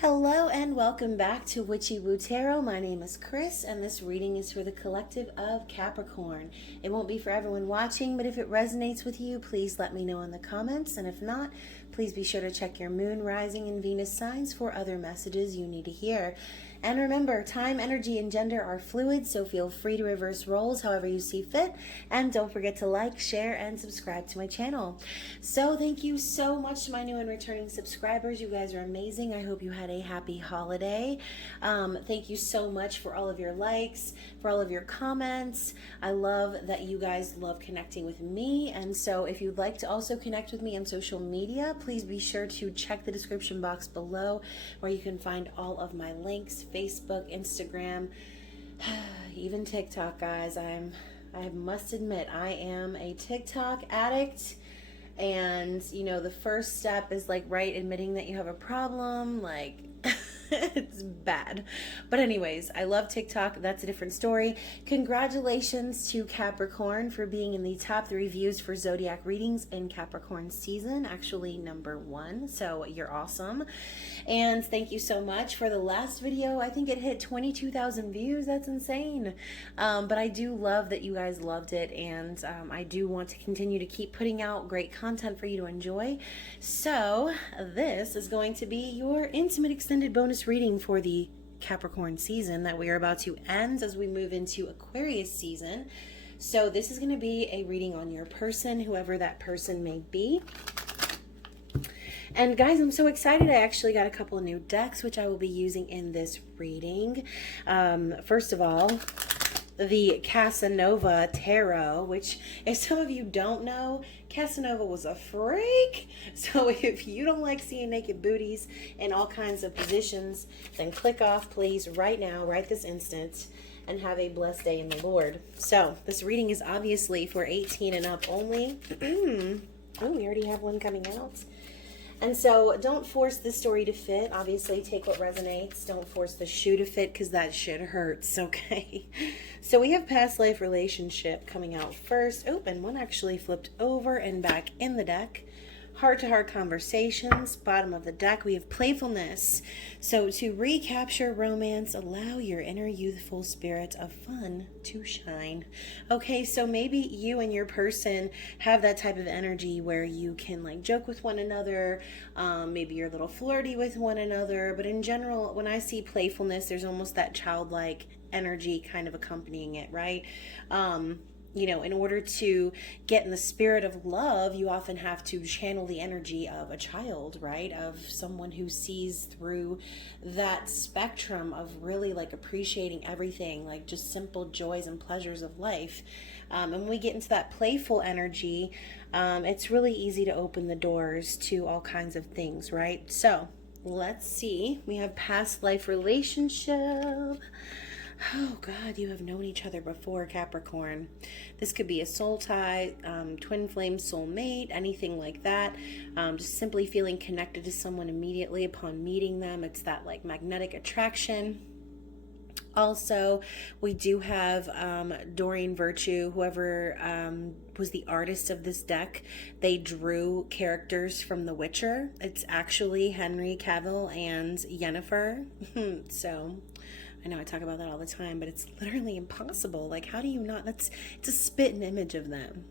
Hello and welcome back to Witchy-Woo Tarot. My name is Chris and this reading is for the collective of Capricorn. It won't be for everyone watching, but if it resonates with you, please let me know in the comments. And if not, please be sure to check your moon, rising, and Venus signs for other messages you need to hear. And remember, time, energy, and gender are fluid, so feel free to reverse roles however you see fit. And don't forget to like, share, and subscribe to my channel. So thank you so much to my new and returning subscribers. You guys are amazing. I hope you had a happy holiday. Thank you so much for all of your likes, for all of your comments. I love that you guys love connecting with me. And so if you'd like to also connect with me on social media, please be sure to check the description box below where you can find all of my links. Facebook, Instagram, even TikTok, guys. I must admit, I am a TikTok addict. And, you know, the first step is like, right, admitting that you have a problem. Like, it's bad. But anyways, I love TikTok. That's a different story. Congratulations to Capricorn for being in the top 3 views for zodiac readings in Capricorn season, actually #1. So you're awesome. And thank you so much for the last video. I think it hit 22,000 views. That's insane. But I do love that you guys loved it. And I do want to continue to keep putting out great content for you to enjoy. So this is going to be your intimate extended bonus reading for the Capricorn season that we are about to end as we move into Aquarius season. So this is going to be a reading on your person, whoever that person may be. And guys, I'm so excited. I actually got a couple of new decks, which I will be using in this reading. First of all, the Casanova Tarot, which if some of you don't know, Casanova was a freak. So if you don't like seeing naked booties in all kinds of positions, then click off, please, right now, right this instant, and have a blessed day in the Lord. So this reading is obviously for 18 and up only. Oh, we already have one coming out. And so don't force the story to fit. Obviously, take what resonates. Don't force the shoe to fit because that shit hurts, okay? So we have past life relationship coming out first. Oh, and one actually flipped over and back in the deck. Heart-to-heart conversations, bottom of the deck, we have playfulness. So to recapture romance, allow your inner youthful spirit of fun to shine. Okay, so maybe you and your person have that type of energy where you can like joke with one another. Maybe you're a little flirty with one another. But in general, when I see playfulness, there's almost that childlike energy kind of accompanying it, right? You know, in order to get in the spirit of love, you often have to channel the energy of a child, right? Of someone who sees through that spectrum of really like appreciating everything, like just simple joys and pleasures of life. And when we get into that playful energy, it's really easy to open the doors to all kinds of things, right? So let's see. We have past life relationship. Oh God, you have known each other before, Capricorn. This could be a soul tie, twin flame, soulmate, anything like that. Just simply feeling connected to someone immediately upon meeting them. It's that like magnetic attraction. Also, we do have Doreen Virtue, whoever was the artist of this deck. They drew characters from The Witcher. It's actually Henry Cavill and Yennefer. So I know I talk about that all the time, but it's literally impossible. Like, how do you not? It's a spitting image of them.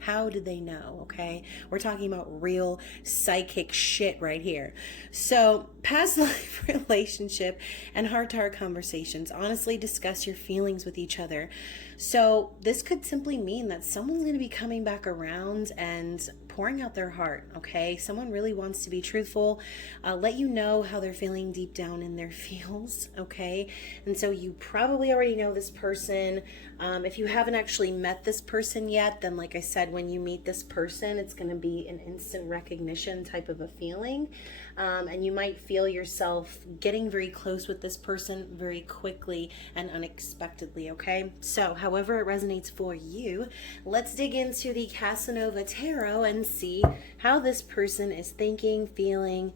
How did they know? Okay, we're talking about real psychic shit right here. So past life relationship and heart-to-heart conversations. Honestly, discuss your feelings with each other. So this could simply mean that someone's going to be coming back around and pouring out their heart, okay? Someone really wants to be truthful, let you know how they're feeling deep down in their feels, okay? And so you probably already know this person. If you haven't actually met this person yet, then like I said, when you meet this person, it's going to be an instant recognition type of a feeling. And you might feel yourself getting very close with this person very quickly and unexpectedly, okay? So however it resonates for you, let's dig into the Casanova Tarot and see how this person is thinking, feeling,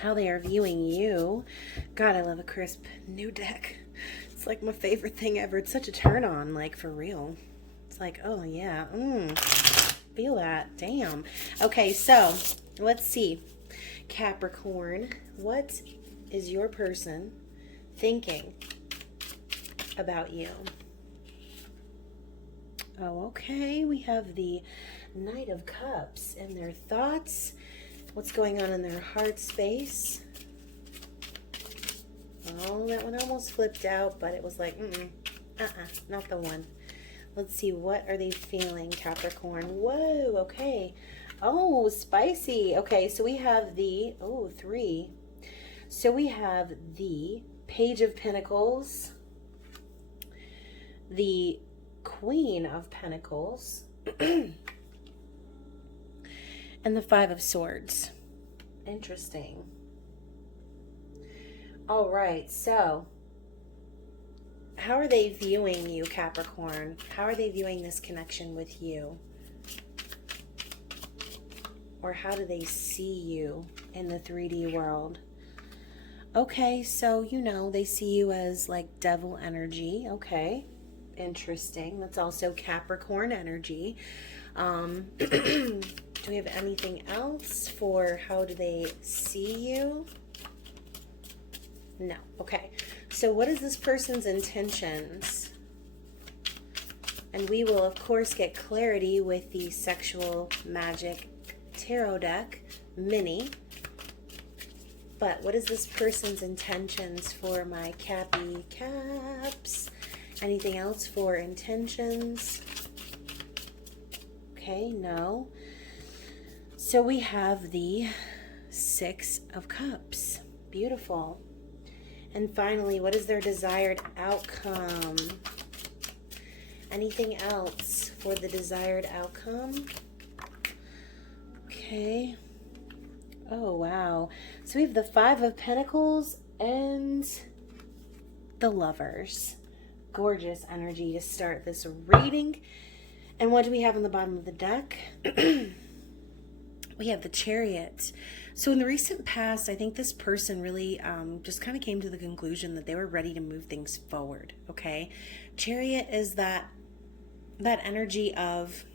how they are viewing you. God, I love a crisp new deck. It's like my favorite thing ever. It's such a turn on, like for real. It's like, oh yeah, feel that. Damn. Okay, so let's see. Capricorn, what is your person thinking about you? Oh, okay. We have the Knight of Cups and their thoughts. What's going on in their heart space? Oh, that one almost flipped out, but it was like, not the one. Let's see, what are they feeling, Capricorn? Whoa, okay. Oh, spicy. Okay, so we have the, 3. So we have the Page of Pentacles, the Queen of Pentacles, and the Five of Swords. Interesting. All right, so how are they viewing you, Capricorn? How are they viewing this connection with you? Or how do they see you in the 3D world? Okay, so, they see you as like devil energy. Okay, interesting. That's also Capricorn energy. Do we have anything else for how do they see you? No. Okay. So what is this person's intentions? And we will, of course, get clarity with the Sexual Magic Tarot deck mini. But what is this person's intentions for my Cappy Caps? Anything else for intentions? Okay, no. So we have the Six of Cups. Beautiful. And finally, what is their desired outcome? Anything else for the desired outcome? Okay. Oh, wow. So we have the Five of Pentacles and the Lovers. Gorgeous energy to start this reading. And what do we have on the bottom of the deck? We have the Chariot. So in the recent past, I think this person really just kind of came to the conclusion that they were ready to move things forward, okay? Chariot is that energy of,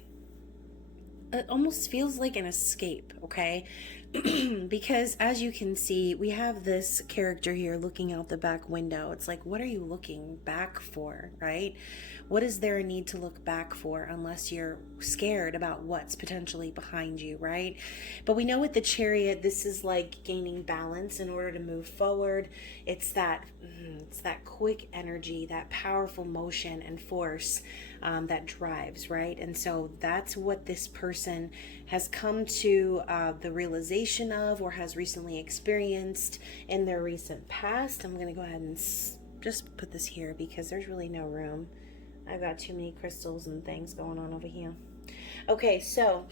it almost feels like an escape, okay? Because as you can see, we have this character here looking out the back window. It's like, what are you looking back for, right? What is there a need to look back for unless you're scared about what's potentially behind you, right? But we know with the Chariot, this is like gaining balance in order to move forward. It's that quick energy, that powerful motion and force that drives, right? And so that's what this person has come to the realization of or has recently experienced in their recent past. I'm going to go ahead and just put this here because there's really no room. I've got too many crystals and things going on over here. Okay, so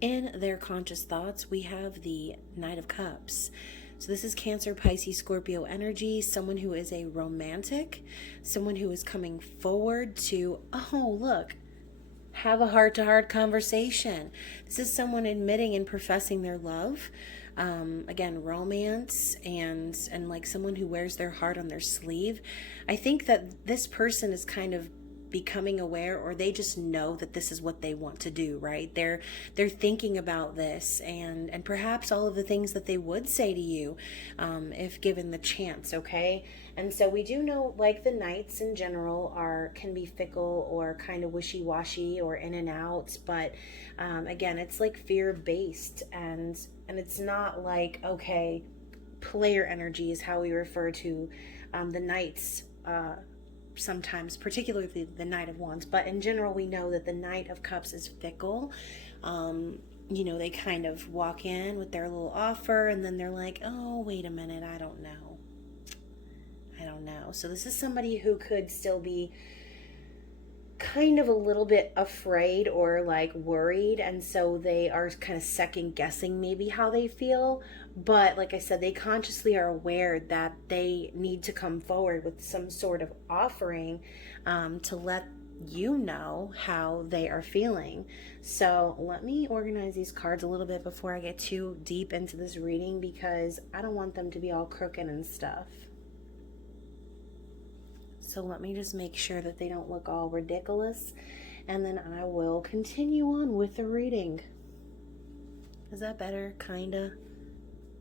in their conscious thoughts, we have the Knight of Cups. So this is Cancer, Pisces, Scorpio energy, someone who is a romantic, someone who is coming forward to, oh, look, have a heart-to-heart conversation. This is someone admitting and professing their love. Again, romance and like someone who wears their heart on their sleeve. I think that this person is kind of becoming aware, or they just know that this is what they want to do, right? They're thinking about this and perhaps all of the things that they would say to you if given the chance, okay? And so we do know, like, the Knights in general can be fickle or kind of wishy-washy or in and out, but again, it's like fear-based, and it's not like, okay, player energy is how we refer to the Knights sometimes, particularly the Knight of Wands, but in general we know that the Knight of Cups is fickle. They kind of walk in with their little offer and then they're like, oh, wait a minute, I don't know. So this is somebody who could still be kind of a little bit afraid or like worried, and so they are kind of second guessing maybe how they feel. But like I said, they consciously are aware that they need to come forward with some sort of offering to let you know how they are feeling. So let me organize these cards a little bit before I get too deep into this reading, because I don't want them to be all crooked and stuff. So let me just make sure that they don't look all ridiculous, and then I will continue on with the reading. Is that better? Kinda?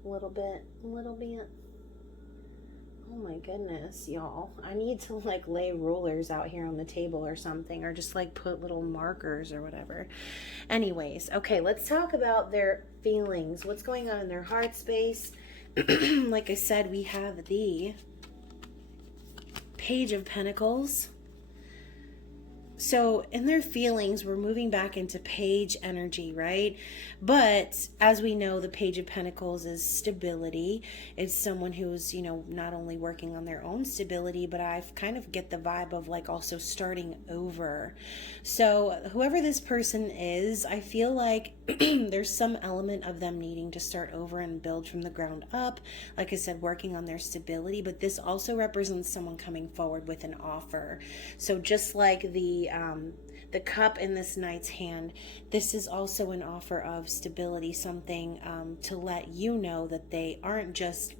A little bit? A little bit? Oh my goodness, y'all. I need to like lay rulers out here on the table or something, or just like put little markers or whatever. Anyways, okay, let's talk about their feelings. What's going on in their heart space? Like I said, we have the Page of Pentacles. So in their feelings, we're moving back into page energy, right? But as we know, the Page of Pentacles is stability. It's someone who's, you know, not only working on their own stability, but I kind of get the vibe of like also starting over. So whoever this person is, I feel like there's some element of them needing to start over and build from the ground up. Like I said, working on their stability, but this also represents someone coming forward with an offer. So just like the cup in this knight's hand, this is also an offer of stability, something to let you know that they aren't just,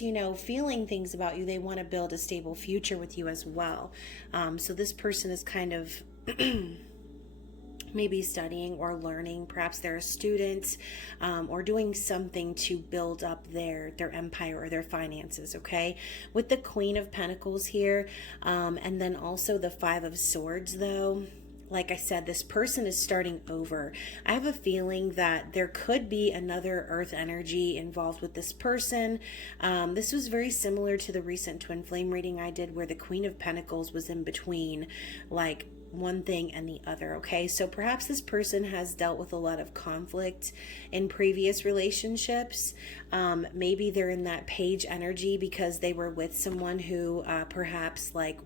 you know, feeling things about you. They want to build a stable future with you as well. So this person is kind of maybe studying or learning. Perhaps they're a student, or doing something to build up their empire or their finances, okay? With the Queen of Pentacles here, and then also the Five of Swords, though, like I said, this person is starting over. I have a feeling that there could be another earth energy involved with this person. This was very similar to the recent twin flame reading I did, where the Queen of Pentacles was in between, like, one thing and the other, okay? So perhaps this person has dealt with a lot of conflict in previous relationships. Maybe they're in that page energy because they were with someone who perhaps, like,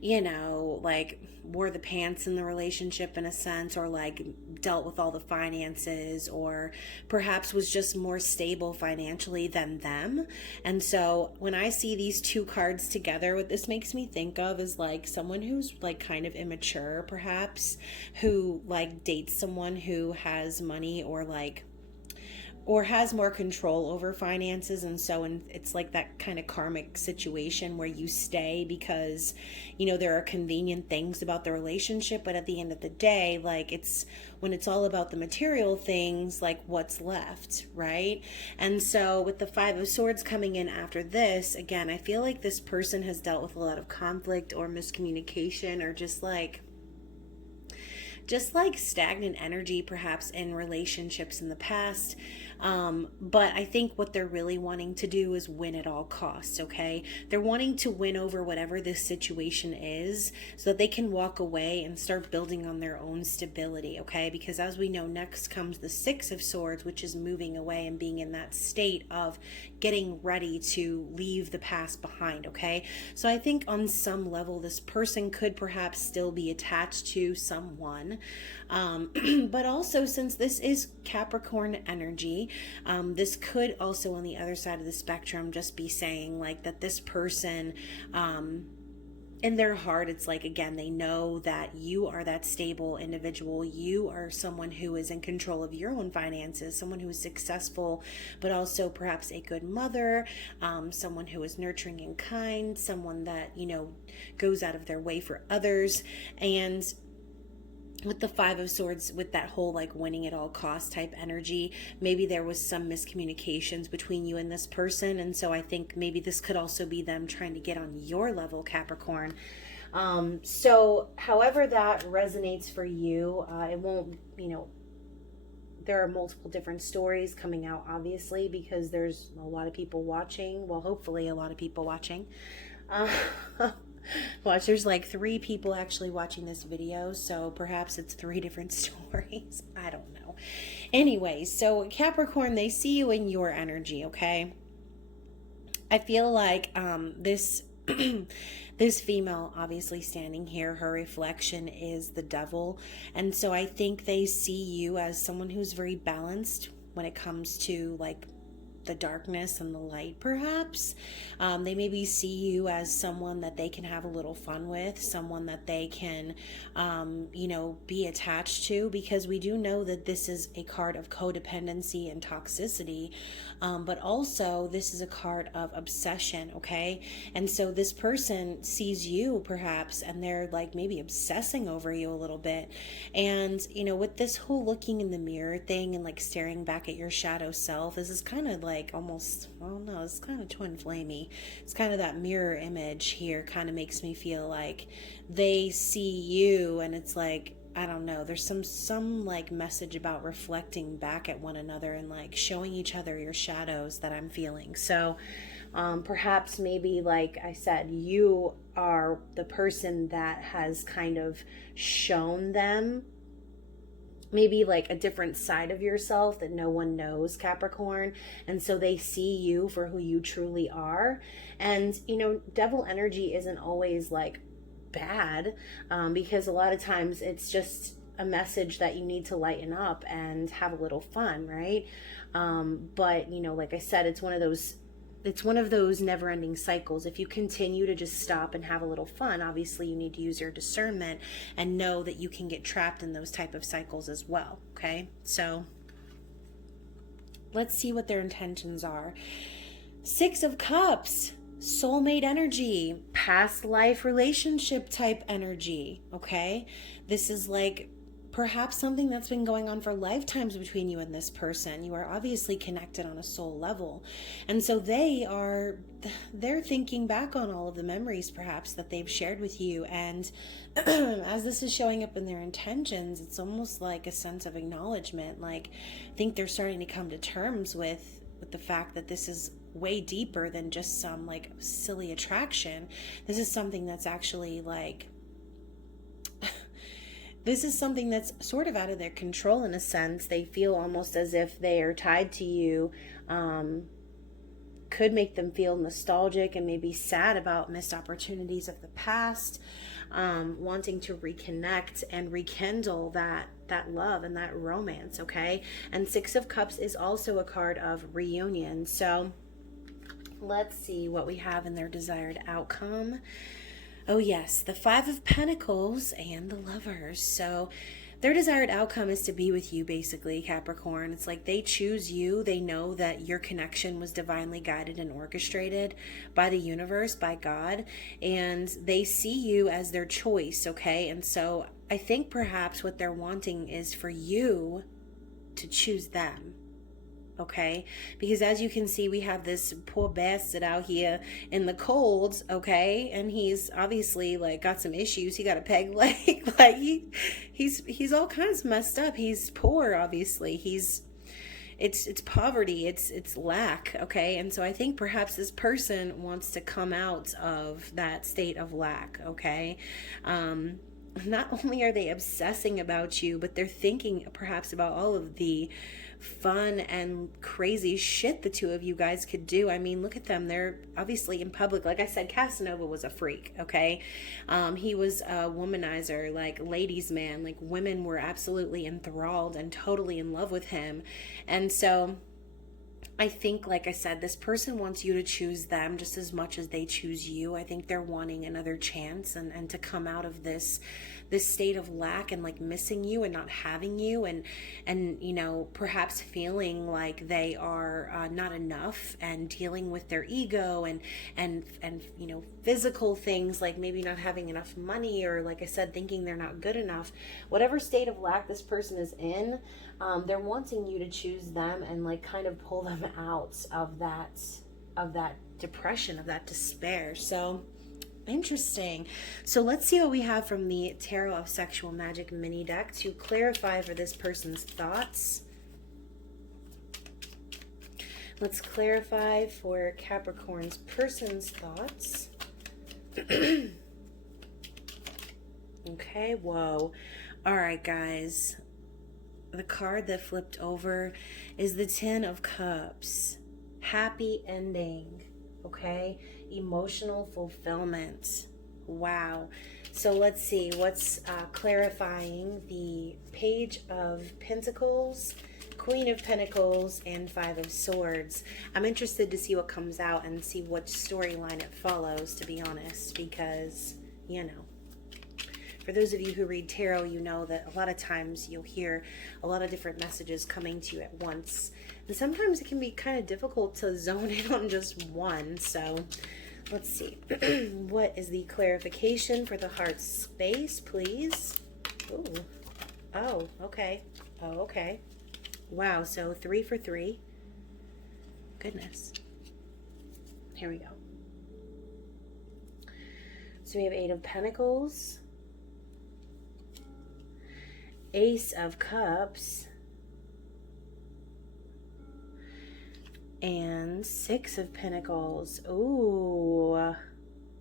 you know, like wore the pants in the relationship in a sense, or like dealt with all the finances, or perhaps was just more stable financially than them. And so when I see these two cards together, what this makes me think of is like someone who's like kind of immature, perhaps, who like dates someone who has money, or has more control over finances. And so it's like that kind of karmic situation where you stay because, you know, there are convenient things about the relationship, but at the end of the day, like, it's when it's all about the material things, like what's left, right? And so with the Five of Swords coming in after this, again, I feel like this person has dealt with a lot of conflict or miscommunication, or just like stagnant energy perhaps in relationships in the past. But I think what they're really wanting to do is win at all costs, okay? They're wanting to win over whatever this situation is so that they can walk away and start building on their own stability, okay? Because as we know, next comes the Six of Swords, which is moving away and being in that state of getting ready to leave the past behind, okay? So I think on some level, this person could perhaps still be attached to someone. But also, since this is Capricorn energy, this could also, on the other side of the spectrum, just be saying like that this person, in their heart, it's like, again, they know that you are that stable individual. You are someone who is in control of your own finances, someone who is successful, but also perhaps a good mother, someone who is nurturing and kind, someone that, you know, goes out of their way for others. And with the Five of Swords, with that whole like winning at all cost type energy, maybe there was some miscommunications between you and this person. And so I think maybe this could also be them trying to get on your level, Capricorn. So however that resonates for you, it won't, you know, there are multiple different stories coming out, obviously, because there's a lot of people watching. Well, hopefully a lot of people watching. Watch, there's like 3 people actually watching this video, so perhaps it's 3 different stories. I don't know. Anyway, so Capricorn, they see you in your energy, okay? I feel like this this female obviously standing here, her reflection is the devil. And so I think they see you as someone who's very balanced when it comes to like the darkness and the light, perhaps. They maybe see you as someone that they can have a little fun with, someone that they can, be attached to, because we do know that this is a card of codependency and toxicity, but also this is a card of obsession, okay? And so this person sees you perhaps, and they're like maybe obsessing over you a little bit. And, with this whole looking in the mirror thing and like staring back at your shadow self, this is kind of like almost, it's kind of twin flamey. It's kind of that mirror image here kind of makes me feel like they see you, and it's like, I don't know, there's some like message about reflecting back at one another and like showing each other your shadows that I'm feeling. So perhaps maybe, like I said, you are the person that has kind of shown them maybe like a different side of yourself that no one knows, Capricorn. And so they see you for who you truly are. And, devil energy isn't always like bad, because a lot of times it's just a message that you need to lighten up and have a little fun, right? But like I said, it's one of those never-ending cycles. If you continue to just stop and have a little fun, obviously you need to use your discernment and know that you can get trapped in those type of cycles as well. Okay, so let's see what their intentions are. 6 of Cups. Soulmate energy, past life relationship type energy, okay? This is like perhaps something that's been going on for lifetimes between you and this person. You are obviously connected on a soul level. And so they're thinking back on all of the memories perhaps that they've shared with you. And as this is showing up in their intentions, it's almost like a sense of acknowledgement. Like, I think they're starting to come to terms with the fact that this is way deeper than just some like silly attraction. This is something that's actually like this is something that's sort of out of their control in a sense. They feel almost as if they are tied to you. Could make them feel nostalgic and maybe sad about missed opportunities of the past, wanting to reconnect and rekindle that love and that romance, okay? And 6 of Cups is also a card of reunion. So let's see what we have in their desired outcome. Oh yes, the 5 of Pentacles and the Lovers. So their desired outcome is to be with you, basically, Capricorn. It's like they choose you. They know that your connection was divinely guided and orchestrated by the universe, by God, and they see you as their choice, okay? And so I think perhaps what they're wanting is for you to choose them. Okay, because as you can see, we have this poor bastard out here in the cold, okay, and he's obviously like got some issues. He got a peg leg, like he's all kinds messed up. He's poor, obviously. It's poverty, it's lack, okay? And so I think perhaps this person wants to come out of that state of lack, okay? Not only are they obsessing about you, but they're thinking perhaps about all of the fun and crazy shit the two of you guys could do. I mean, look at them. They're obviously in public. Like I said, Casanova was a freak, okay? He was a womanizer, like ladies' man. Like women were absolutely enthralled and totally in love with him. And so I think, like I said, this person wants you to choose them just as much as they choose you. I think they're wanting another chance and to come out of this state of lack and like missing you and not having you and perhaps feeling like they are not enough and dealing with their ego and physical things, like maybe not having enough money, or like I said, thinking they're not good enough. Whatever state of lack this person is in, they're wanting you to choose them and like kind of pull them out of that depression, of that despair. So interesting. So let's see what we have from the Tarot of Sexual Magic mini deck to clarify for this person's thoughts. Let's clarify for Capricorn's person's thoughts. Okay, whoa. All right, guys. The card that flipped over is the 10 of Cups. Happy ending, okay? Emotional fulfillment. Wow. So let's see what's clarifying. The Page of Pentacles Queen of Pentacles and Five of Swords. I'm interested to see what comes out and see what storyline it follows, to be honest, because, you know, for those of you who read tarot, you know that a lot of times you'll hear a lot of different messages coming to you at once. And sometimes it can be kind of difficult to zone in on just one. So let's see. What is the clarification for the heart space, please? Ooh. Oh, okay. Oh, okay. Wow, so 3 for 3. Goodness. Here we go. So we have 8 of Pentacles, Ace of Cups, and 6 of Pentacles. Ooh,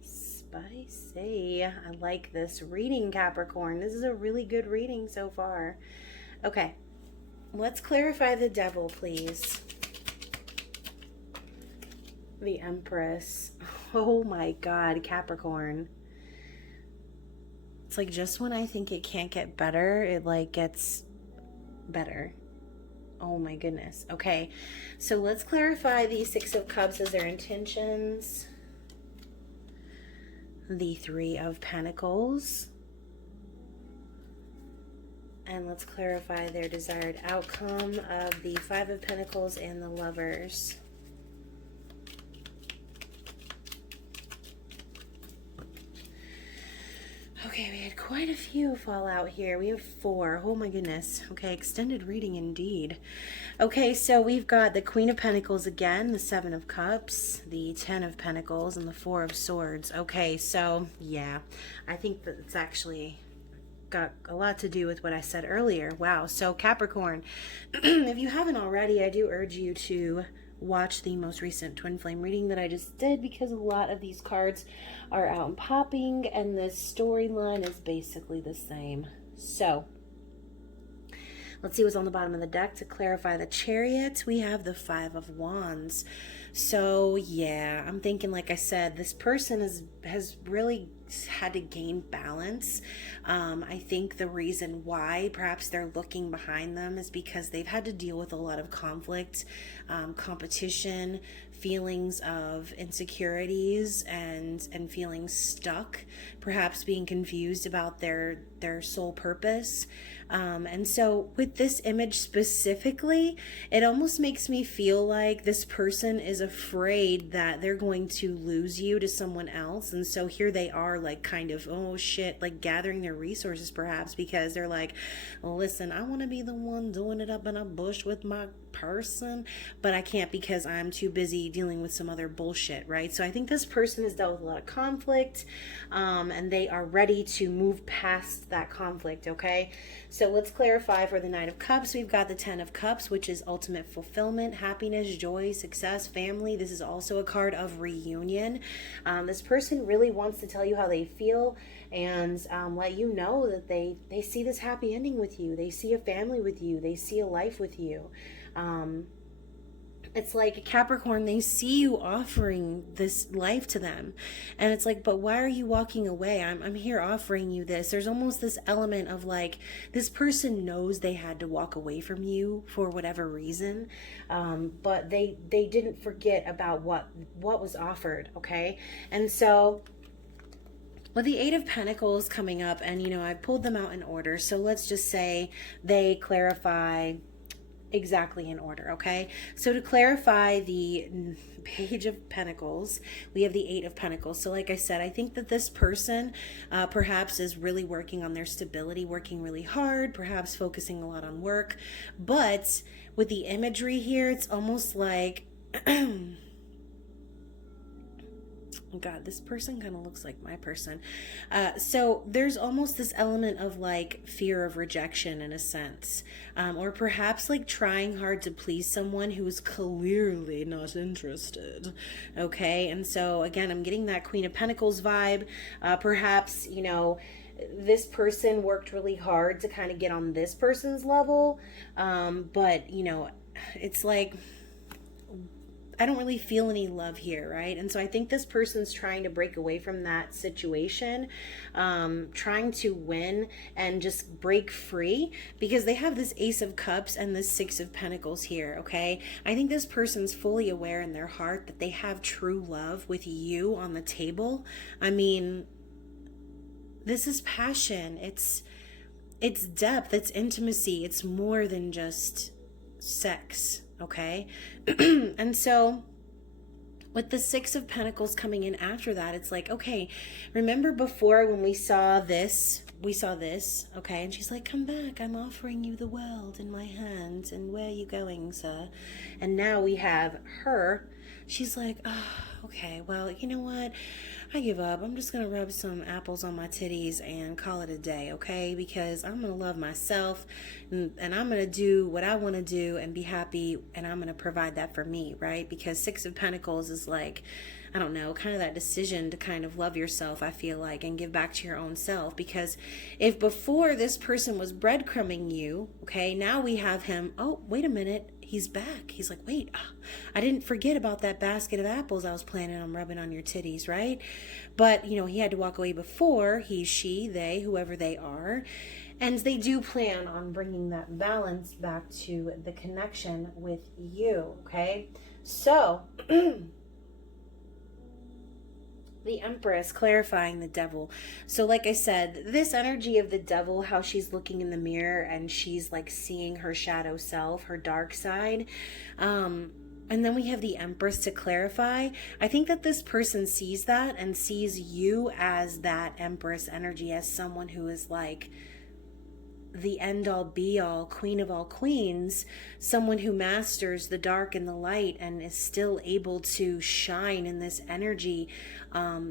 spicy. I like this reading, Capricorn. This is a really good reading so far. Okay, let's clarify the Devil, please. The Empress. Oh my God, Capricorn. It's like just when I think it can't get better, it like gets better. Oh my goodness. Okay, so let's clarify the 6 of Cups as their intentions. The 3 of Pentacles. And let's clarify their desired outcome of the 5 of Pentacles and the Lovers. Okay, we had quite a few fall out here. We have 4. Oh my goodness. Okay, extended reading indeed. Okay, so we've got the Queen of Pentacles again, the 7 of Cups, the 10 of Pentacles, and the 4 of Swords. Okay, so yeah, I think that it's actually got a lot to do with what I said earlier. Wow. So Capricorn, if you haven't already, I do urge you to watch the most recent twin flame reading that I just did, because a lot of these cards are out and popping and the storyline is basically the same. So let's see what's on the bottom of the deck. To clarify the Chariot, we have the 5 of Wands. So yeah, I'm thinking, like I said, this person has really had to gain balance. I think the reason why perhaps they're looking behind them is because they've had to deal with a lot of conflict, competition, feelings of insecurities, and feeling stuck, perhaps being confused about their soul purpose. And so with this image specifically, it almost makes me feel like this person is afraid that they're going to lose you to someone else. And so here they are, like kind of, oh shit, like gathering their resources perhaps, because they're like, well, listen, I want to be the one doing it up in a bush with my person, but I can't because I'm too busy dealing with some other bullshit, right? So I think this person has dealt with a lot of conflict, and they are ready to move past that conflict, okay? So let's clarify for the Knight of Cups. We've got the 10 of Cups, which is ultimate fulfillment, happiness, joy, success, family. This is also a card of reunion. This person really wants to tell you how they feel and let you know that they see this happy ending with you. They see a family with you. They see a life with you. It's like Capricorn, they see you offering this life to them. And it's like, but why are you walking away? I'm here offering you this. There's almost this element of like, this person knows they had to walk away from you for whatever reason. But they didn't forget about what was offered, okay? And so with the 8 of Pentacles coming up, and you know, I pulled them out in order. So let's just say they clarify exactly in order, okay? So to clarify the Page of Pentacles, we have the 8 of Pentacles. So like I said, I think that this person perhaps is really working on their stability, working really hard, perhaps focusing a lot on work. But with the imagery here, it's almost like God, this person kind of looks like my person. So there's almost this element of like fear of rejection in a sense, or perhaps like trying hard to please someone who is clearly not interested. Okay, and so again, I'm getting that Queen of Pentacles vibe. Perhaps, you know, this person worked really hard to kind of get on this person's level, but you know, it's like I don't really feel any love here, right? And so I think this person's trying to break away from that situation, trying to win and just break free, because they have this Ace of Cups and this Six of Pentacles here, okay? I think this person's fully aware in their heart that they have true love with you on the table. I mean, this is passion. It's depth, it's intimacy, it's more than just sex, okay? And so with the Six of Pentacles coming in after that, it's like, okay, remember before when we saw this, okay? And she's like, come back, I'm offering you the world in my hands, and where are you going, sir? And now we have her. She's like, oh, okay, well, you know what? I give up. I'm just going to rub some apples on my titties and call it a day, okay? Because I'm going to love myself, and I'm going to do what I want to do and be happy, and I'm going to provide that for me, right? Because Six of Pentacles is like, I don't know, kind of that decision to kind of love yourself, I feel like, and give back to your own self. Because if before this person was breadcrumbing you, okay, now we have him, oh, wait a minute, he's back. He's like, wait, I didn't forget about that basket of apples I was planning on rubbing on your titties, right? But, you know, he had to walk away before, he, she, they, whoever they are. And they do plan on bringing that balance back to the connection with you, okay? So, the Empress, clarifying the Devil. So like I said, this energy of the Devil, how she's looking in the mirror and she's like seeing her shadow self, her dark side. And then we have the Empress to clarify. I think that this person sees that and sees you as that Empress energy, as someone who is like the end-all be-all, queen of all queens, someone who masters the dark and the light and is still able to shine in this energy,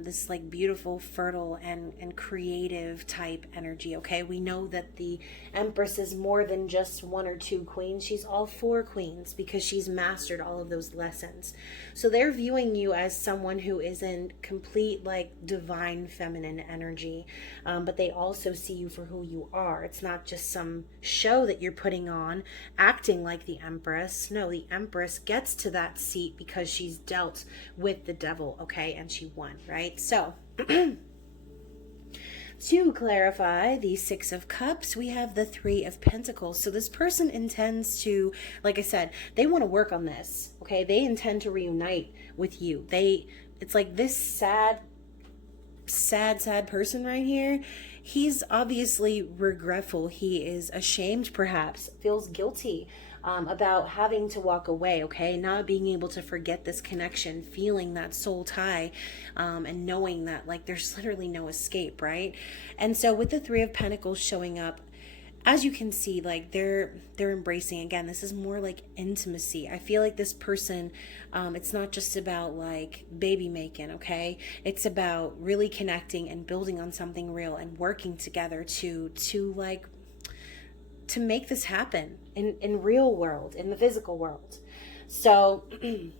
this like beautiful, fertile, and creative type energy, okay? We know that the Empress is more than just one or two queens. She's all four queens because she's mastered all of those lessons. So they're viewing you as someone who is in complete, like, divine feminine energy, but they also see you for who you are. It's not just some show that you're putting on, acting like the Empress. No, the Empress gets to that seat because she's dealt with the Devil, okay? And she won, right? So, to clarify the Six of Cups, we have the Three of Pentacles. So this person intends to, like I said, they want to work on this, okay? They intend to reunite with you. It's like this sad person right here. He's obviously regretful. He is ashamed, perhaps, feels guilty about having to walk away, okay? Not being able to forget this connection, feeling that soul tie, and knowing that, like, there's literally no escape, right? And so with the Three of Pentacles showing up, as you can see, like, they're embracing, again, this is more like intimacy. I feel like this person, it's not just about like baby making, okay? It's about really connecting and building on something real and working together to make this happen in real world, in the physical world. So, you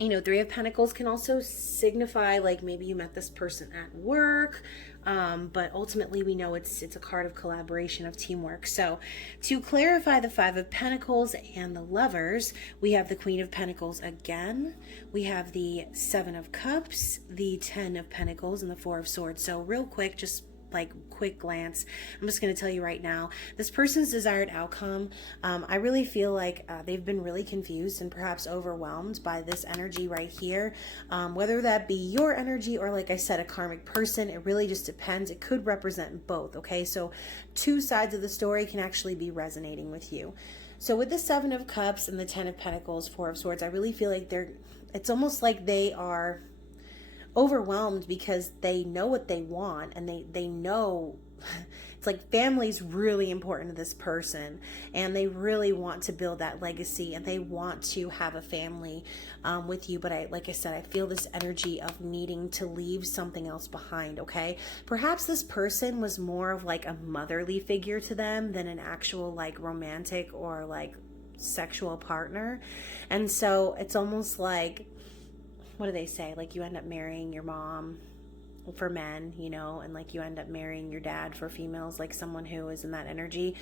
know, Three of Pentacles can also signify, like, maybe you met this person at work, but ultimately we know it's a card of collaboration, of teamwork. So to clarify the Five of Pentacles and the Lovers, we have the Queen of Pentacles again. We have the Seven of Cups, the Ten of Pentacles, and the Four of Swords. So real quick, just like quick glance, I'm just going to tell you right now, this person's desired outcome, I really feel like they've been really confused and perhaps overwhelmed by this energy right here, whether that be your energy or, like I said, a karmic person. It really just depends. It could represent both, okay? So two sides of the story can actually be resonating with you. So with the Seven of Cups and the Ten of Pentacles, Four of Swords, I really feel like it's almost like they are overwhelmed because they know what they want, and they know it's like family's really important to this person, and they really want to build that legacy, and they want to have a family with you. But like I said, I feel this energy of needing to leave something else behind, okay? Perhaps this person was more of like a motherly figure to them than an actual like romantic or like sexual partner. And so it's almost like, what do they say? Like, you end up marrying your mom for men, you know, and like you end up marrying your dad for females, like someone who is in that energy,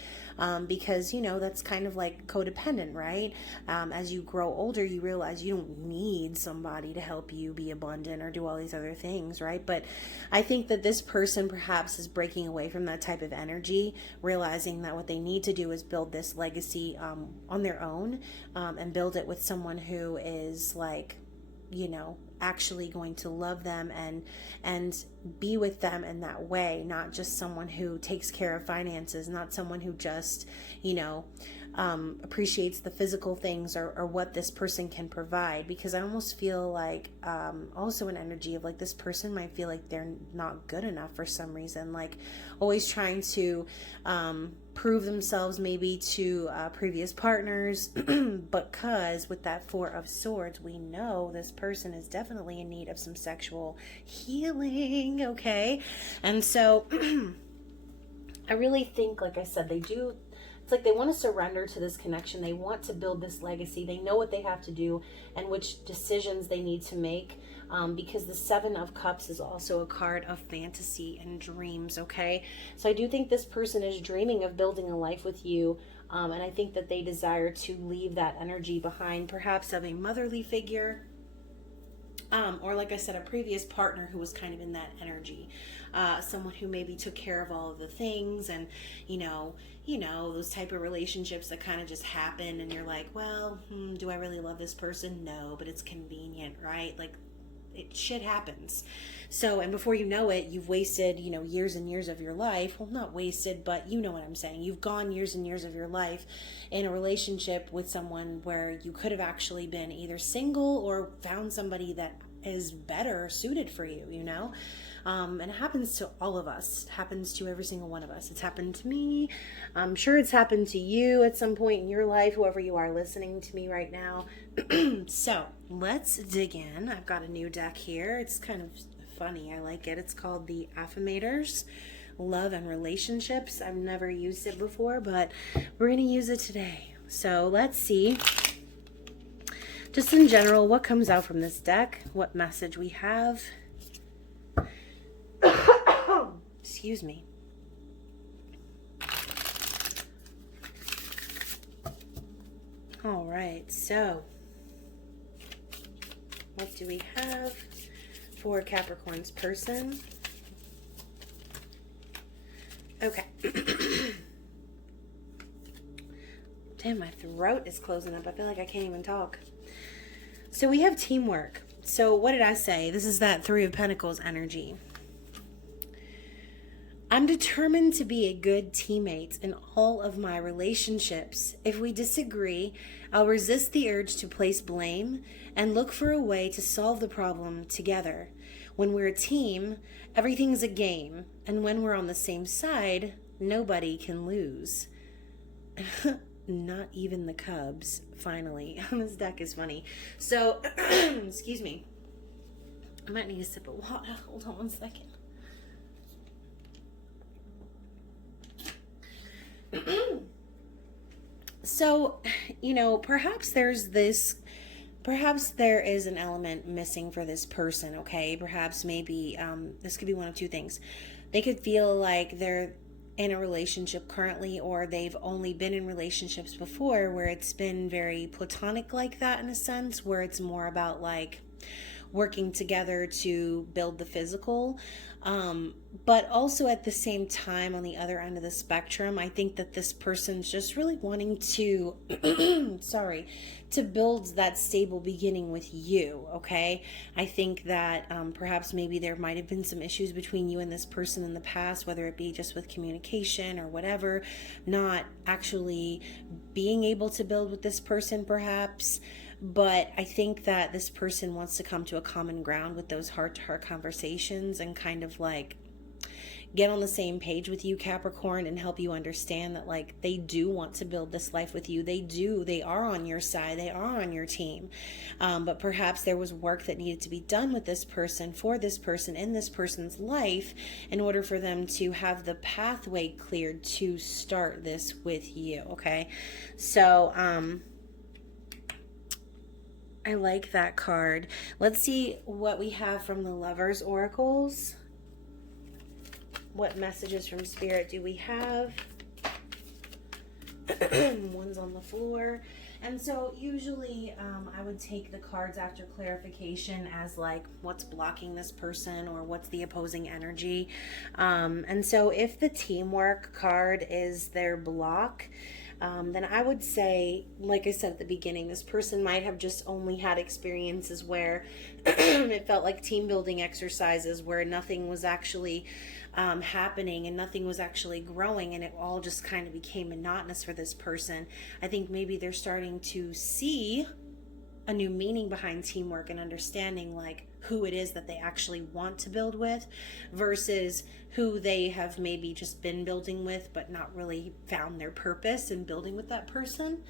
because, you know, that's kind of like codependent, right? As you grow older, you realize you don't need somebody to help you be abundant or do all these other things, right? But I think that this person perhaps is breaking away from that type of energy, realizing that what they need to do is build this legacy on their own, and build it with someone who is like, you know, actually going to love them and be with them in that way, not just someone who takes care of finances, not someone who just, you know, appreciates the physical things or what this person can provide. Because I almost feel like also an energy of like this person might feel like they're not good enough for some reason, like always trying to prove themselves maybe to previous partners. Because with that Four of Swords, we know this person is definitely in need of some sexual healing, okay? And so I really think, like I said, they do. It's like they want to surrender to this connection. They want to build this legacy. They know what they have to do and which decisions they need to make, because the Seven of Cups is also a card of fantasy and dreams, okay? So I do think this person is dreaming of building a life with you, and I think that they desire to leave that energy behind, perhaps of a motherly figure, or like I said, a previous partner who was kind of in that energy, someone who maybe took care of all of the things, and you know those type of relationships that kind of just happen, and you're like, well, do I really love this person? No, but it's convenient, right? Like shit happens. So, and before you know it, you've wasted, you know, years and years of your life. Well, not wasted, but you know what I'm saying. You've gone years and years of your life in a relationship with someone where you could have actually been either single or found somebody that is better suited for you, you know? And it happens to all of us. It happens to every single one of us. It's happened to me. I'm sure it's happened to you at some point in your life, whoever you are listening to me right now. So let's dig in. I've got a new deck here. It's kind of funny. I like it. It's called the Affirmators, Love and Relationships. I've never used it before, but we're going to use it today. So let's see. Just in general, what comes out from this deck, what message we have. Excuse me. All right, so what do we have for Capricorn's person? Okay. Damn, my throat is closing up. I feel like I can't even talk. So we have teamwork. So what did I say? This is that Three of Pentacles energy. I'm determined to be a good teammate in all of my relationships. If we disagree, I'll resist the urge to place blame and look for a way to solve the problem together. When we're a team, everything's a game. And when we're on the same side, nobody can lose. Not even the Cubs, finally. This deck is funny. So, excuse me. I might need a sip of water. Hold on one second. So, you know, perhaps there is an element missing for this person, okay? Perhaps maybe this could be one of two things. They could feel like they're in a relationship currently, or they've only been in relationships before where it's been very platonic like that, in a sense, where it's more about like working together to build the physical. But also at the same time, on the other end of the spectrum, I think that this person's just really wanting to, to build that stable beginning with you, okay? I think that perhaps maybe there might have been some issues between you and this person in the past, whether it be just with communication or whatever, not actually being able to build with this person perhaps. But I think that this person wants to come to a common ground with those heart-to-heart conversations and kind of like get on the same page with you, Capricorn, and help you understand that like they do want to build this life with you. They are on your side. They are on your team. But perhaps there was work that needed to be done with this person, for this person, in this person's life, in order for them to have the pathway cleared to start this with you, okay? So, I like that card. Let's see what we have from the Lovers Oracles. What messages from Spirit do we have? One's on the floor. And so usually I would take the cards after clarification as like what's blocking this person or what's the opposing energy. And so if the teamwork card is their block, then I would say, like I said at the beginning, this person might have just only had experiences where it felt like team building exercises where nothing was actually happening and nothing was actually growing, and it all just kind of became monotonous for this person. I think maybe they're starting to see a new meaning behind teamwork and understanding like who it is that they actually want to build with versus who they have maybe just been building with but not really found their purpose in building with that person.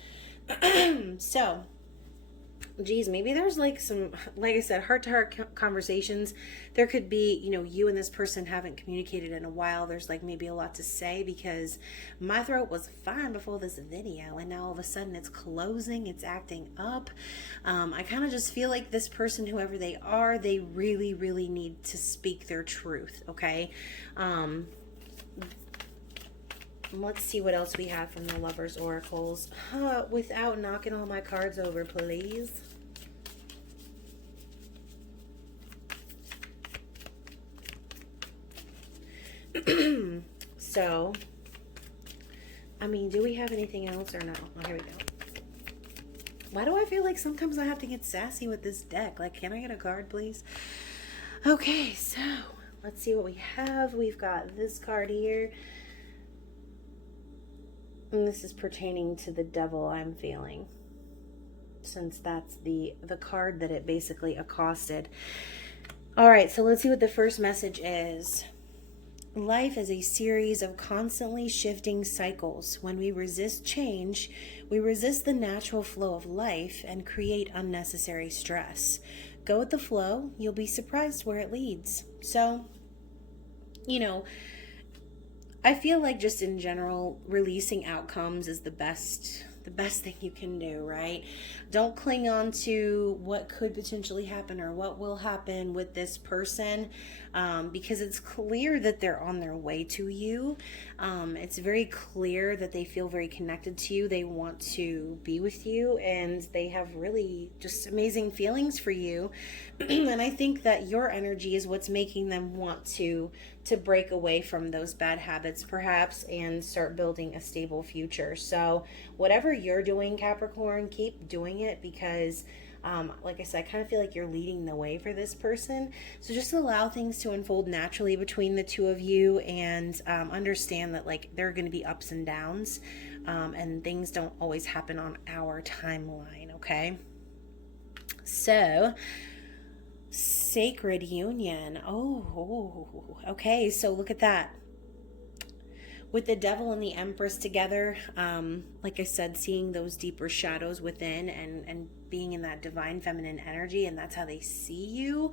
So geez, maybe there's like some, like I said, heart-to-heart conversations. There could be, you know, you and this person haven't communicated in a while. There's like maybe a lot to say because my throat was fine before this video and now all of a sudden it's closing, it's acting up. I kind of just feel like this person, whoever they are, they really, really need to speak their truth, okay? Let's see what else we have from the Lovers Oracles. Without knocking all my cards over, please. So, I mean, do we have anything else or no? Oh, here we go. Why do I feel like sometimes I have to get sassy with this deck? Like, can I get a card, please? Okay, so let's see what we have. We've got this card here. And this is pertaining to the devil, I'm feeling, since that's the card that it basically accosted. All right, so let's see what the first message is. Life is a series of constantly shifting cycles. When we resist change, we resist the natural flow of life and create unnecessary stress. Go with the flow, you'll be surprised where it leads. So, you know, I feel like just in general, releasing outcomes is the best thing you can do, right? Don't cling on to what could potentially happen or what will happen with this person, because it's clear that they're on their way to you. It's very clear that they feel very connected to you. They want to be with you and they have really just amazing feelings for you. And I think that your energy is what's making them want to break away from those bad habits perhaps and start building a stable future. So whatever you're doing, Capricorn, keep doing it because like I said, I kind of feel like you're leading the way for this person. So just allow things to unfold naturally between the two of you and understand that like there are going to be ups and downs and things don't always happen on our timeline, okay? So sacred union. Oh, okay. So look at that. With the devil and the empress together, like I said, seeing those deeper shadows within and being in that divine feminine energy, and that's how they see you.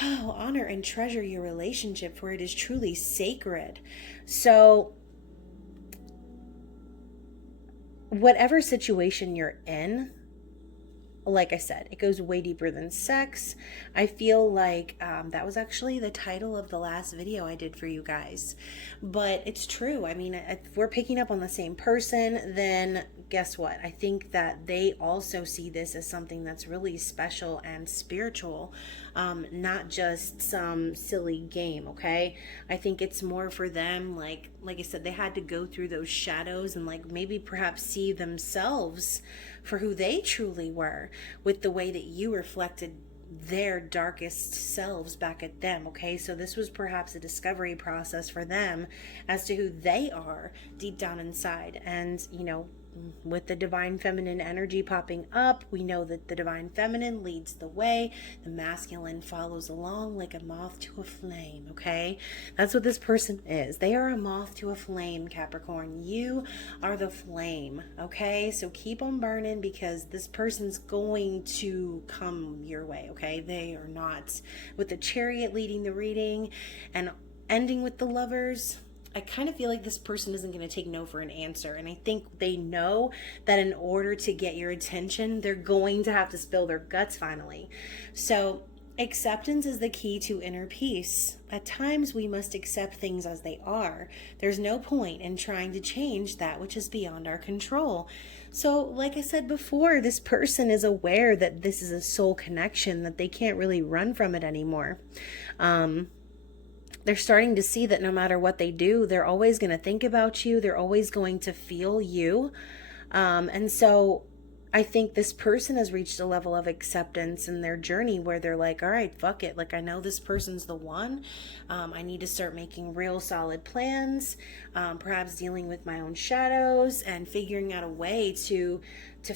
Oh, honor and treasure your relationship, for it is truly sacred. So whatever situation you're in, like I said, it goes way deeper than sex. I feel like that was actually the title of the last video I did for you guys. But it's true. I mean, if we're picking up on the same person, then guess what? I think that they also see this as something that's really special and spiritual, not just some silly game, okay? I think it's more for them, like I said, they had to go through those shadows and like maybe perhaps see themselves for who they truly were with the way that you reflected their darkest selves back at them, okay? So this was perhaps a discovery process for them as to who they are deep down inside. And, you know, with the divine feminine energy popping up, we know that the divine feminine leads the way. The masculine follows along like a moth to a flame, okay? That's what this person is. They are a moth to a flame, Capricorn. You are the flame, okay? So keep on burning because this person's going to come your way, okay? They are not. With the Chariot leading the reading and ending with the Lovers, I kind of feel like this person isn't going to take no for an answer. And I think they know that in order to get your attention, they're going to have to spill their guts finally. So Acceptance is the key to inner peace. At times, we must accept things as they are. There's no point in trying to change that which is beyond our control. So, like I said before, this person is aware that this is a soul connection, that they can't really run from it anymore. They're starting to see that no matter what they do, they're always going to think about you. They're always going to feel you. And so I think this person has reached a level of acceptance in their journey where they're like, all right, fuck it. Like, I know this person's the one. I need to start making real solid plans, perhaps dealing with my own shadows and figuring out a way to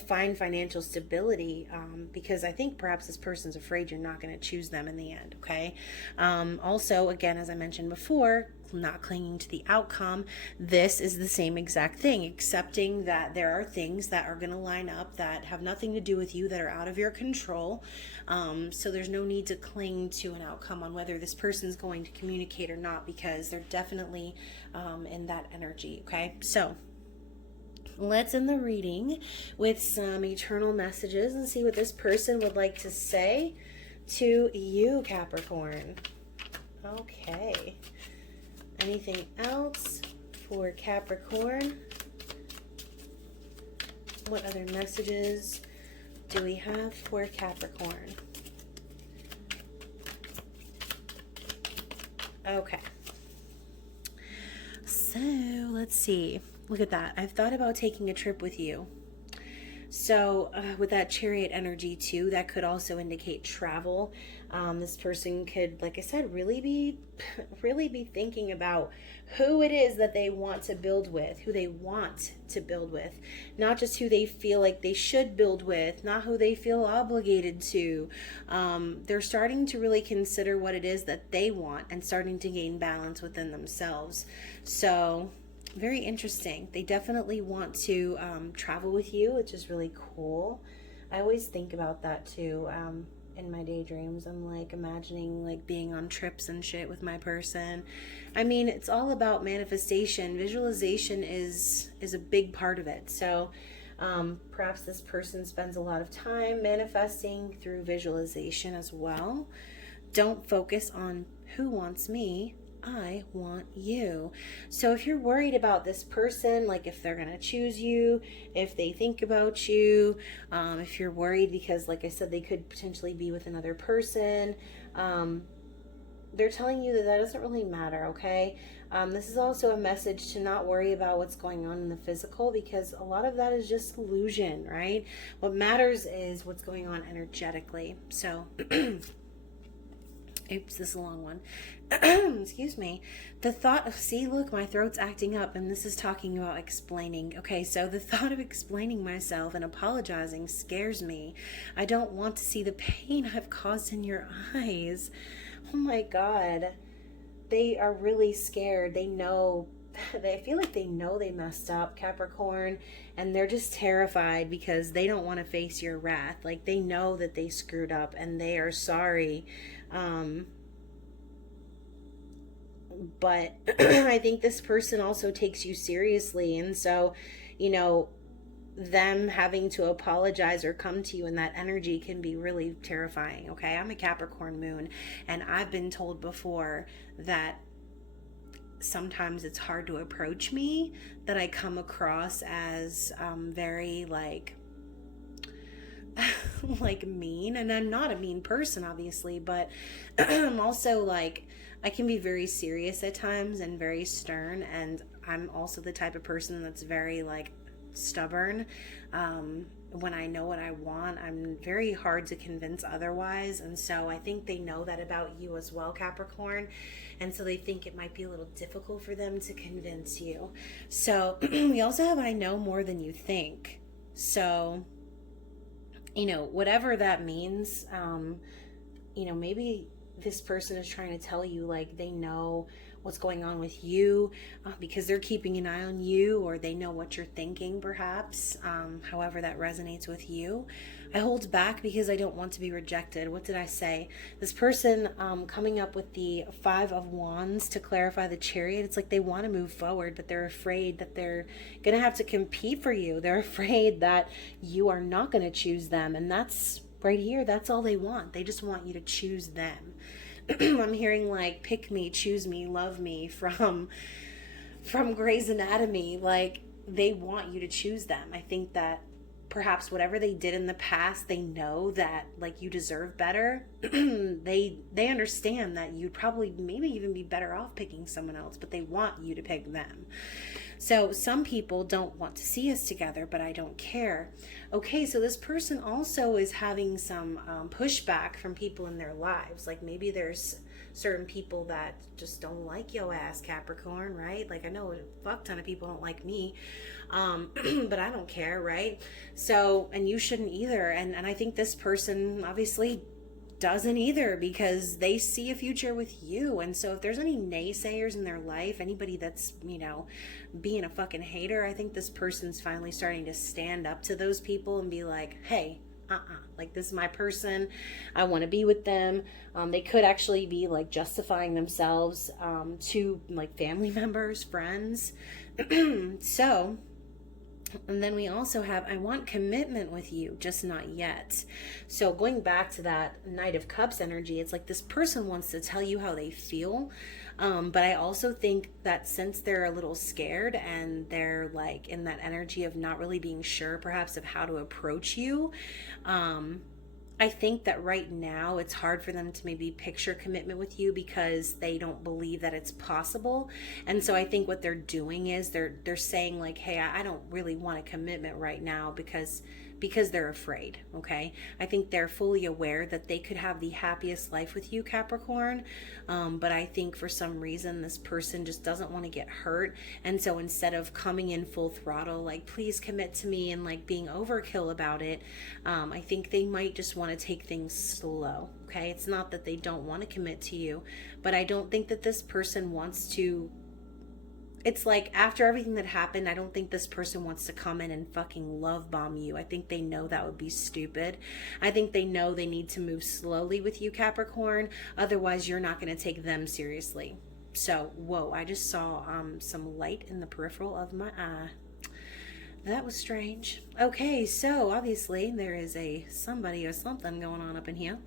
find financial stability, because I think perhaps this person's afraid you're not going to choose them in the end, okay? Also, again, as I mentioned before, not clinging to the outcome. This is the same exact thing, accepting that there are things that are going to line up that have nothing to do with you, that are out of your control. So there's no need to cling to an outcome on whether this person's going to communicate or not, because they're definitely in that energy, okay? So let's end the reading with some eternal messages and see what this person would like to say to you, Capricorn. Okay. Anything else for Capricorn? What other messages do we have for Capricorn? Okay. So let's see. Look at that. I've thought about taking a trip with you. So with that Chariot energy too, that could also indicate travel. This person could, like I said, really be thinking about who it is that they want to build with, who they want to build with, not just who they feel like they should build with, not who they feel obligated to. They're starting to really consider what it is that they want and starting to gain balance within themselves. So very interesting. They definitely want to travel with you, which is really cool. I always think about that too. In my daydreams, I'm like imagining like being on trips and shit with my person. I mean, it's all about manifestation. Visualization is a big part of it. So perhaps this person spends a lot of time manifesting through visualization as well. Don't focus on who wants me. I want you. So if you're worried about this person, like if they're going to choose you, if they think about you, if you're worried because, like I said, they could potentially be with another person, they're telling you that doesn't really matter, okay? This is also a message to not worry about what's going on in the physical, because a lot of that is just illusion, right? What matters is what's going on energetically. So oops, this is a long one. Excuse me. The thought of, see, look, my throat's acting up, and this is talking about explaining. Okay, so the thought of explaining myself and apologizing scares me. I don't want to see the pain I've caused in your eyes. Oh my God. They are really scared. They know, they feel like they know they messed up, Capricorn, and they're just terrified because they don't want to face your wrath. Like, they know that they screwed up and they are sorry. But I think this person also takes you seriously, and so, you know, them having to apologize or come to you in that energy can be really terrifying. Okay, I'm a Capricorn moon, and I've been told before that sometimes it's hard to approach me, that I come across as very like mean, and I'm not a mean person, obviously, but I'm also like, I can be very serious at times and very stern, and I'm also the type of person that's very like stubborn. When I know what I want, I'm very hard to convince otherwise, and so I think they know that about you as well, Capricorn, and so they think it might be a little difficult for them to convince you. So we also have I know more than you think. So, you know, whatever that means, you know, maybe this person is trying to tell you like they know what's going on with you because they're keeping an eye on you, or they know what you're thinking, perhaps, however that resonates with you. I hold back because I don't want to be rejected. What did I say? This person coming up with the 5 of Wands to clarify the Chariot, it's like they want to move forward, but they're afraid that they're going to have to compete for you. They're afraid that you are not going to choose them, and that's right here, that's all they want. They just want you to choose them. I'm hearing like pick me, choose me, love me from Grey's Anatomy. Like, they want you to choose them. I think that perhaps whatever they did in the past, they know that like you deserve better. They understand that you'd probably maybe even be better off picking someone else, but they want you to pick them. So some people don't want to see us together, but I don't care. Okay, so this person also is having some pushback from people in their lives. Like, maybe there's certain people that just don't like yo ass, Capricorn, right? Like, I know a fuck ton of people don't like me, but I don't care, right? So, and you shouldn't either. And I think this person obviously doesn't either, because they see a future with you. And so if there's any naysayers in their life, anybody that's, you know, being a fucking hater, I think this person's finally starting to stand up to those people and be like, hey, like, this is my person, I want to be with them. They could actually be like justifying themselves to like family members, friends. So, and then we also have, I want commitment with you, just not yet. So going back to that Knight of Cups energy, it's like this person wants to tell you how they feel. But I also think that since they're a little scared and they're like in that energy of not really being sure perhaps of how to approach you, I think that right now it's hard for them to maybe picture commitment with you because they don't believe that it's possible. And so I think what they're doing is they're saying like, hey, I don't really want a commitment right now because they're afraid. Okay, I think they're fully aware that they could have the happiest life with you, Capricorn, but I think for some reason this person just doesn't want to get hurt. And so instead of coming in full throttle, like, please commit to me, and like being overkill about it, I think they might just want to take things slow. Okay, it's not that they don't want to commit to you, but I don't think that this person wants to. It's like, after everything that happened, I don't think this person wants to come in and fucking love bomb you. I think they know that would be stupid. I think they know they need to move slowly with you, Capricorn. Otherwise, you're not going to take them seriously. So, whoa, I just saw some light in the peripheral of my eye. That was strange. Okay, so obviously there is a somebody or something going on up in here.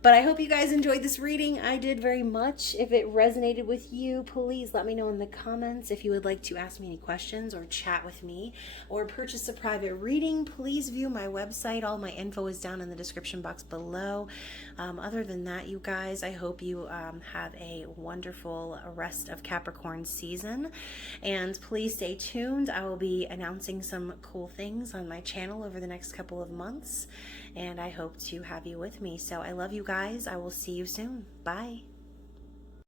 But I hope you guys enjoyed this reading. I did very much. If it resonated with you, please let me know in the comments. If you would like to ask me any questions or chat with me or purchase a private reading, please view my website. All my info is down in the description box below. Other than that, you guys, I hope you have a wonderful rest of Capricorn season. And please stay tuned. I will be announcing some cool things on my channel over the next couple of months, and I hope to have you with me. So I love you guys. I will see you soon. Bye.